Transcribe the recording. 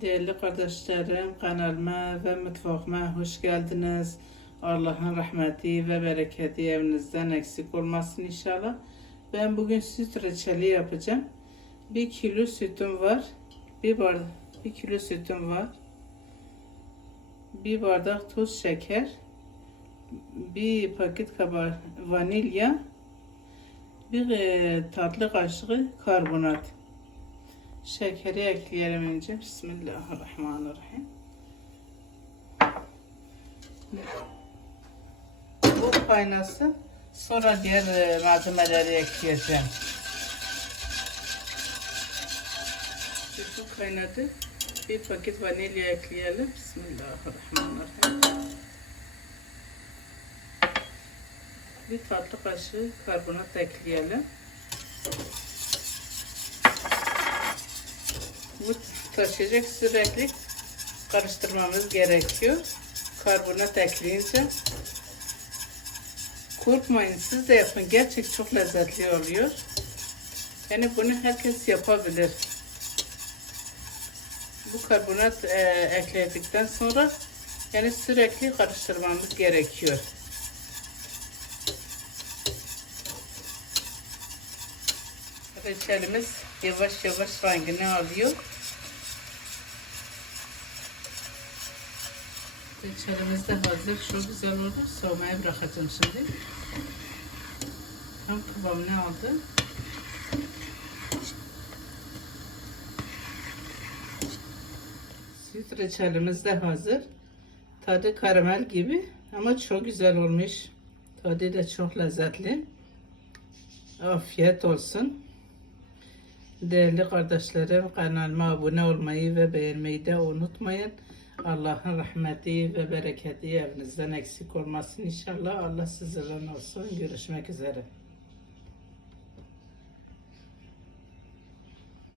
Değerli kardeşlerim, kanalıma ve mutfağıma hoş geldiniz. Allah'ın rahmeti ve bereketi evinizden eksik olmasın inşallah. Ben bugün süt reçeli yapacağım. Bir kilo sütüm var. Bir bardak, bir kilo sütüm var. Bir bardak toz şeker. Bir paket kabar vanilya. Bir e, tatlı kaşığı karbonat. Şekeri ekleyelim önce. Bismillahirrahmanirrahim. Bu kaynasın. Sonra diğer e, malzemeleri ekleyeceğim. Sütü kaynadı. Bir paket vanilya ekleyelim. Bismillahirrahmanirrahim. Bir tatlı kaşığı karbonat ekleyelim. Bu taşıyacak sürekli karıştırmamız gerekiyor. Karbonat ekleyince. Korkmayın siz de yapın. Gerçek çok lezzetli oluyor. Yani bunu herkes yapabilir. Bu karbonat e, ekledikten sonra yani sürekli karıştırmamız gerekiyor. Reçelimiz yavaş yavaş rengini alıyor. Reçelimiz de hazır. Çok güzel oldu. Soğumaya bırakacağım şimdi. Tam kıvamını aldı. Süt reçelimiz de hazır. Tadı karamel gibi ama çok güzel olmuş. Tadı da çok lezzetli. Afiyet olsun. Değerli kardeşlerim kanalıma abone olmayı ve beğenmeyi de unutmayın. Allah'ın rahmeti ve bereketi evinizden eksik olmasın inşallah. Allah sizlerle olsun. Görüşmek üzere.